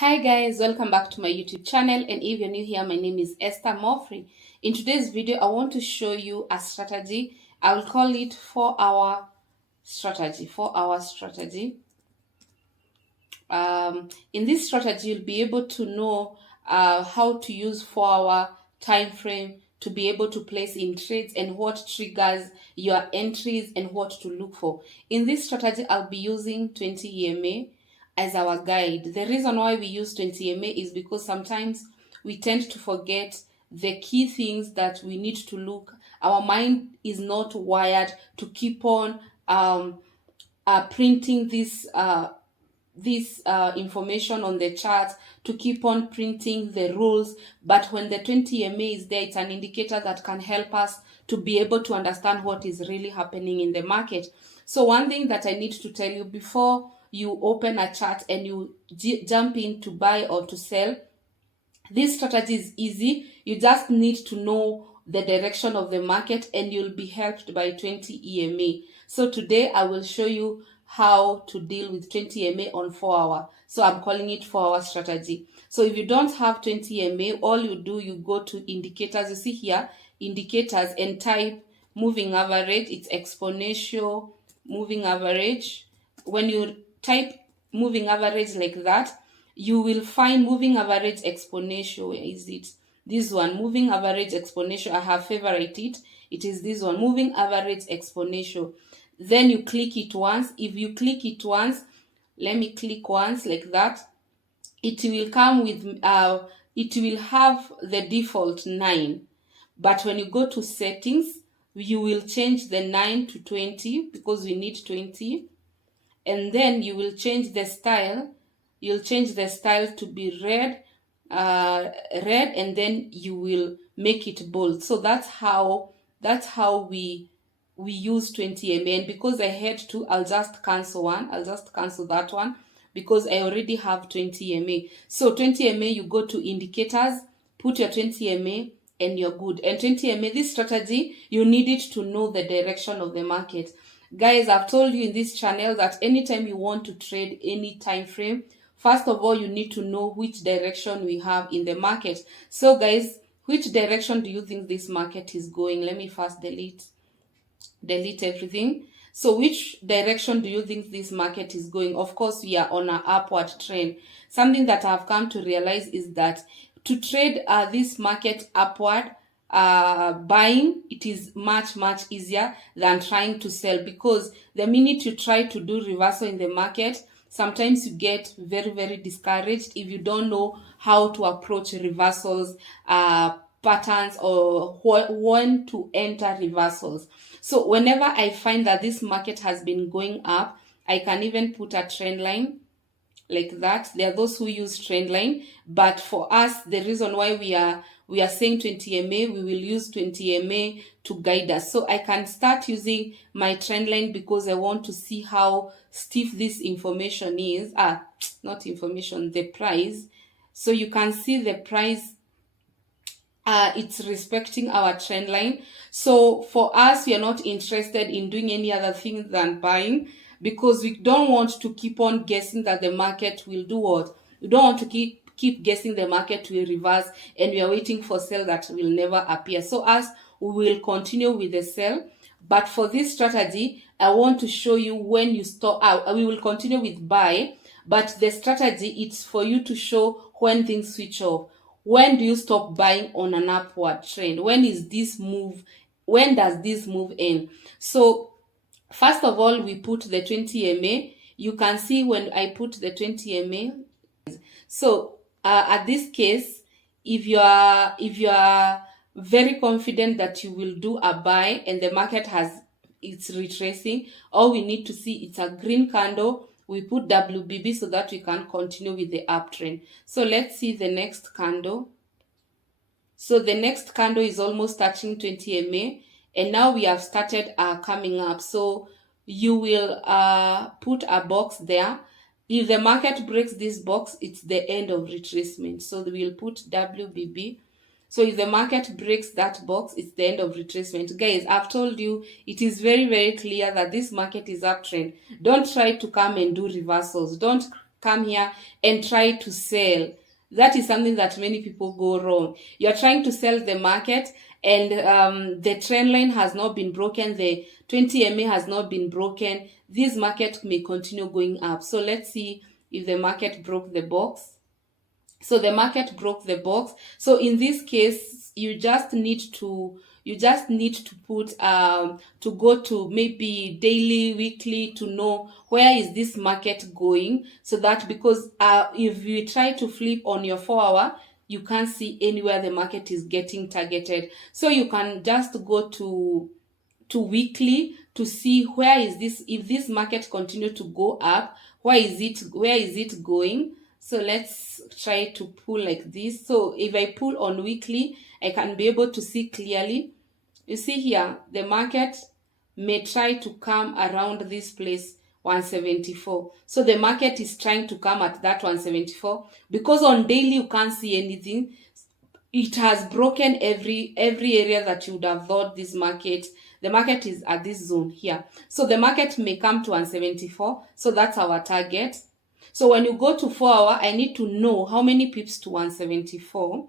Hi guys, welcome back to my YouTube channel, and if you're new here, my name is Esther Moffrey. In today's video, I want to show you a strategy. I will call it 4-hour strategy. 4-hour strategy. In this strategy, you'll be able to know how to use 4-hour time frame to be able to place in trades and what triggers your entries and what to look for. In this strategy, I'll be using 20 EMA as our guide. The reason why we use 20 EMA is because sometimes we tend to forget the key things that we need to look. Our mind is not wired to keep on printing this information on the chart, to keep on printing the rules. But when the 20 EMA is there, it's an indicator that can help us to be able to understand what is really happening in the market. So one thing that I need to tell you before you open a chart and you jump in to buy or to sell, this strategy is easy. You just need to know the direction of the market and you'll be helped by 20 EMA. So today I will show you how to deal with 20 EMA on 4-hour. So I'm calling it 4-hour strategy. So if you don't have 20 EMA, all you do, you go to indicators. You see here, indicators, and type moving average. It's exponential moving average. When you type moving average like that, you will find moving average exponential. Where is it? This one, moving average exponential. I have favorited it. It is this one, moving average exponential. Then you click it once. If you click it once, let me click once like that, it will come with it will have the default 9. But when you go to settings, you will change the 9 to 20 because we need 20. And then you will change the style. You'll change the style to be red, and then you will make it bold. So that's how we use 20 EMA. And because I had to, I'll just cancel one. I'll just cancel that one because I already have 20 EMA. So 20 EMA, you go to indicators, put your 20 EMA, and you're good. And 20 EMA, this strategy, you need it to know the direction of the market. Guys, I've told you in this channel that anytime you want to trade any time frame, first of all, you need to know which direction we have in the market. So guys, which direction do you think this market is going? Let me first delete everything. So which direction do you think this market is going? Of course, we are on an upward trend. Something that I've come to realize is that to trade this market upward, buying, it is much easier than trying to sell, because the minute you try to do reversal in the market, sometimes you get very discouraged if you don't know how to approach reversals, patterns, or when to enter reversals. So whenever I find that this market has been going up, I can even put a trend line like that. There are those who use trend line, but for us, the reason why we are saying 20 EMA, we will use 20 EMA to guide us. So I can start using my trend line because I want to see how stiff this information is. Not information, the price. So you can see the price, it's respecting our trend line. So for us, we are not interested in doing any other thing than buying, because we don't want to keep on guessing that the market will do what. We don't want to keep guessing the market will reverse and we are waiting for sell that will never appear. So as we will continue with the sell, but for this strategy, I want to show you when you stop. We will continue with buy, but the strategy, it's for you to show when things switch off. When do you stop buying on an upward trend? When does this move end? So first of all, we put the 20 EMA. You can see when I put the 20 EMA. So at this case, if you are very confident that you will do a buy and the market it's retracing, all we need to see, it's a green candle. We put WBB so that we can continue with the uptrend. So let's see the next candle. So the next candle is almost touching 20 EMA, and now we have started coming up. So you will put a box there. If the market breaks this box, it's the end of retracement. So we'll put WBB. So if the market breaks that box, it's the end of retracement. Guys, I've told you, it is very clear that this market is uptrend. Don't try to come and do reversals. Don't come here and try to sell. That is something that many people go wrong. You're trying to sell the market, and the trend line has not been broken, the 20 EMA has not been broken. This market may continue going up. So let's see if the market broke the box. So the market broke the box. So in this case, you just need to put to go to maybe daily, weekly, to know where is this market going, so that because if you try to flip on your 4-hour, you can't see anywhere the market is getting targeted. So you can just go to weekly to see where is this, if this market continue to go up, where is it going. So let's try to pull like this. So if I pull on weekly, I can be able to see clearly. You see here, the market may try to come around this place, 174. So the market is trying to come at that 174, because on daily you can't see anything. It has broken every area that you would have thought this market. The market is at this zone here. So the market may come to 174. So that's our target. So when you go to 4-hour, I need to know how many pips to 174.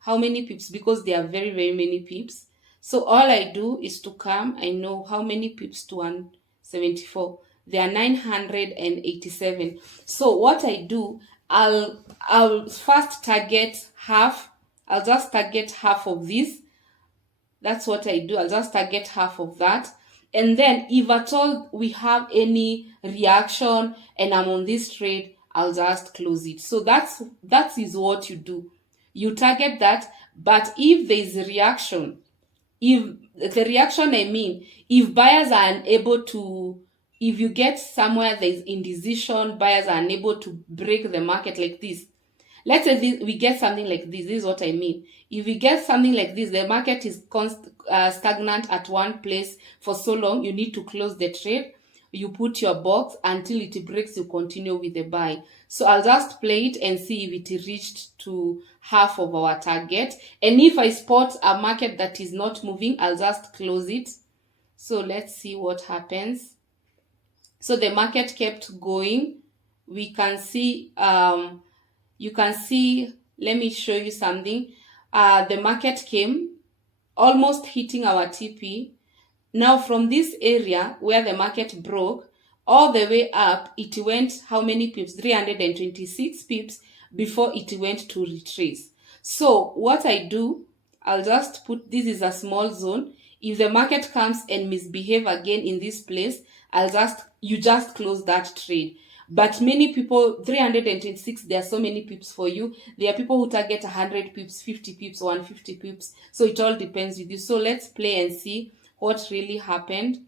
How many pips, because there are very, very many pips. So all I do is to come, I know how many pips to 174. There are 987. So what I do, I'll first target half. I'll just target half of this. That's what I do. I'll just target half of that. And then if at all we have any reaction and I'm on this trade, I'll just close it. So that is what you do. You target that, but if there is a reaction, if buyers are unable to, if you get somewhere there is indecision, buyers are unable to break the market like this. Let's say we get something like this. This is what I mean. If we get something like this, the market is stagnant at one place for so long, you need to close the trade. You put your box until it breaks, you continue with the buy. So I'll just play it and see if it reached to half of our target. And if I spot a market that is not moving, I'll just close it. So let's see what happens. So the market kept going. We can see, you can see, let me show you something. The market came almost hitting our TP. Now from this area where the market broke all the way up, it went how many pips? 326 pips before it went to retrace. So what I do, I'll just put, this is a small zone. If the market comes and misbehave again in this place, you just close that trade. But many people, 326, there are so many pips for you. There are people who target 100 pips, 50 pips, 150 pips. So it all depends with you. So let's play and see what really happened.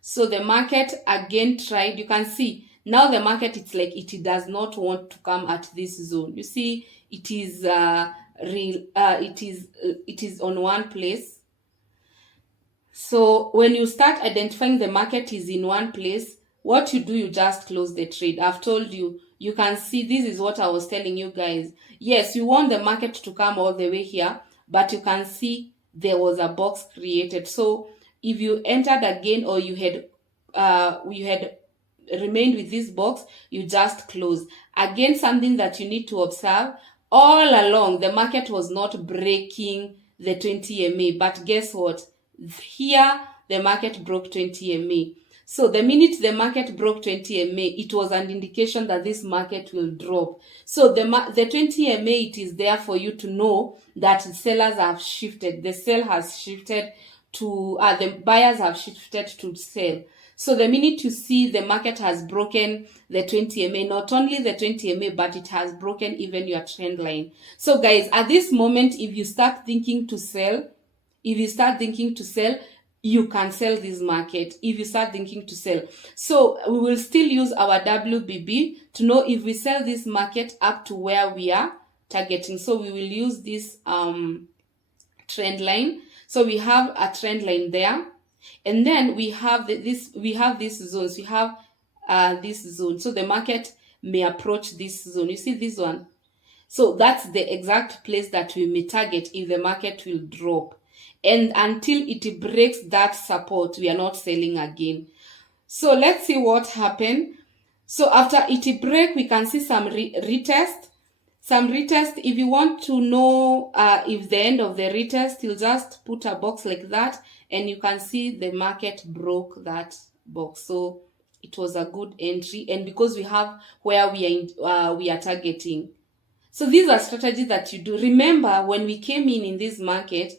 So the market again tried. You can see now the market, it's like it does not want to come at this zone. You see, it is it is on one place. So when you start identifying the market is in one place, what you do, you just close the trade. I've told you, you can see, this is what I was telling you guys. Yes, you want the market to come all the way here, but you can see there was a box created. So if you entered again, or you had remained with this box, you just close. Again, something that you need to observe, all along the market was not breaking the 20 EMA, but guess what? Here the market broke 20 EMA. So the minute the market broke 20 EMA, it was an indication that this market will drop. So the 20 EMA, it is there for you to know that sellers have shifted. The sell has shifted to, the buyers have shifted to sell. So the minute you see the market has broken the 20 EMA, not only the 20 EMA, but it has broken even your trend line. So guys, at this moment, if you start thinking to sell, you can sell this market if you start thinking to sell. So we will still use our WBB to know if we sell this market up to where we are targeting. So we will use this trend line. So we have a trend line there, and then we have these zones. We have this zone. So the market may approach this zone. You see this one? So that's the exact place that we may target if the market will drop. And until it breaks that support, we are not selling again. So let's see what happened. So after it break, we can see some retest. Some retest. If you want to know if the end of the retest, you'll just put a box like that, and you can see the market broke that box. So it was a good entry, and because we have where we are targeting. So these are strategies that you do. Remember, when we came in this market,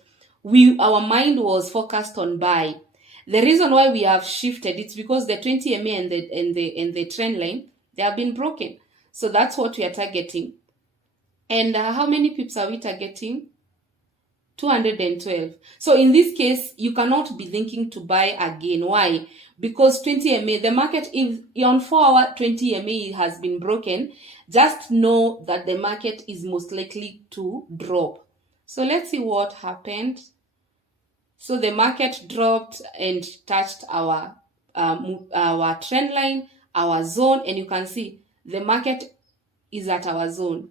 our mind was focused on buy. The reason why we have shifted, it's because the 20 MA and the trend line, they have been broken. So that's what we are targeting. And how many pips are we targeting? 212. So in this case, you cannot be thinking to buy again. Why? Because 20 MA, the market, if on 4 hour 20 MA has been broken, just know that the market is most likely to drop. So let's see what happened. So the market dropped and touched our trend line, our zone, and you can see the market is at our zone.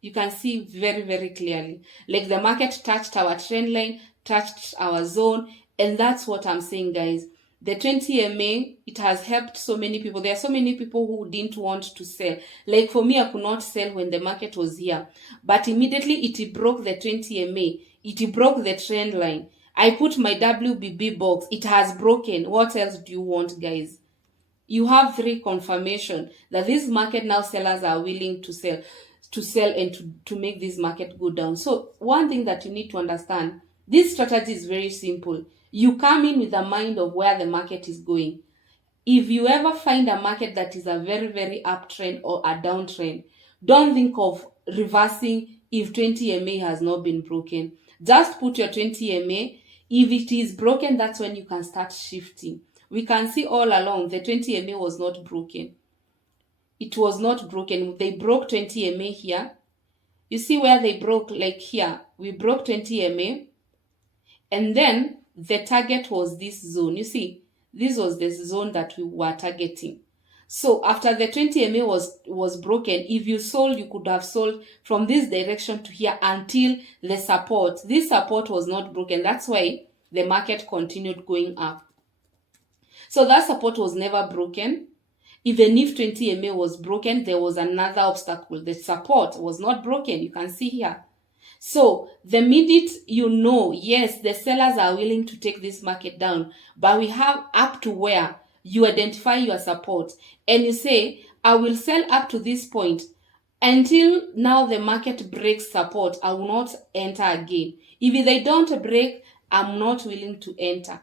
You can see very, very clearly. Like the market touched our trend line, touched our zone, and that's what I'm saying, guys. The 20 MA, it has helped so many people. There are so many people who didn't want to sell. Like for me, I could not sell when the market was here. But immediately it broke the 20 MA. It broke the trend line. I put my WBB box. It has broken. What else do you want, guys? You have 3 confirmation that this market now sellers are willing to sell and to make this market go down. So one thing that you need to understand, this strategy is very simple. You come in with a mind of where the market is going. If you ever find a market that is a very, very uptrend or a downtrend, don't think of reversing if 20 MA has not been broken. Just put your 20 MA. If it is broken, that's when you can start shifting. We can see all along the 20 MA was not broken. It was not broken. They broke 20 MA here. You see where they broke, like here. We broke 20 MA. And then the target was this zone. You see, this was the zone that we were targeting. So after the 20 MA was broken, if you sold, you could have sold from this direction to here until the support. This support was not broken. That's why the market continued going up. So that support was never broken. Even if 20 MA was broken, there was another obstacle. The support was not broken. You can see here. So the minute you know, yes, the sellers are willing to take this market down, but we have up to where you identify your support and you say, I will sell up to this point. Until now the market breaks support, I will not enter again. If they don't break, I'm not willing to enter.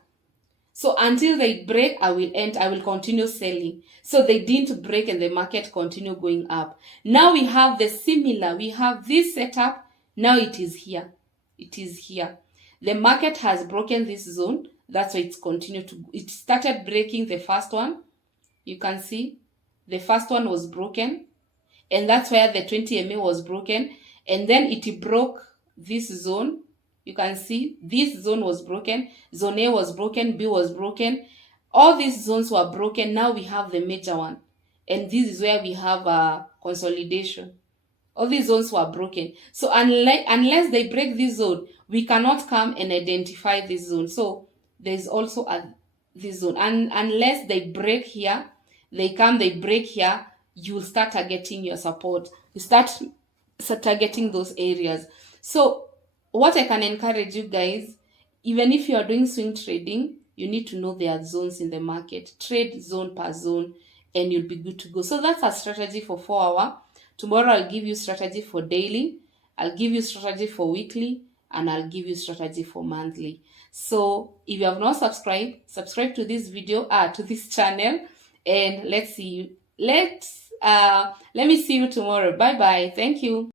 So until they break, I will enter, I will continue selling. So they didn't break and the market continue going up. Now we have the similar, we have this setup. Now it is here. It is here. The market has broken this zone. That's why it's continued to, it started breaking the first one. You can see the first one was broken. And that's where the 20 MA was broken. And then it broke this zone. You can see this zone was broken. Zone A was broken. B was broken. All these zones were broken. Now we have the major one. And this is where we have a consolidation. All these zones were broken. So unless they break this zone, we cannot come and identify this zone. So there's also this zone. And unless they break here, they break here, you'll start targeting your support. You start targeting those areas. So what I can encourage you guys, even if you are doing swing trading, you need to know there are zones in the market. Trade zone per zone and you'll be good to go. So that's a strategy for 4 hour. Tomorrow I'll give you strategy for daily. I'll give you strategy for weekly. And I'll give you strategy for monthly. So if you have not subscribed, subscribe to this video, to this channel. And let's see you. Let me see you tomorrow. Bye bye. Thank you.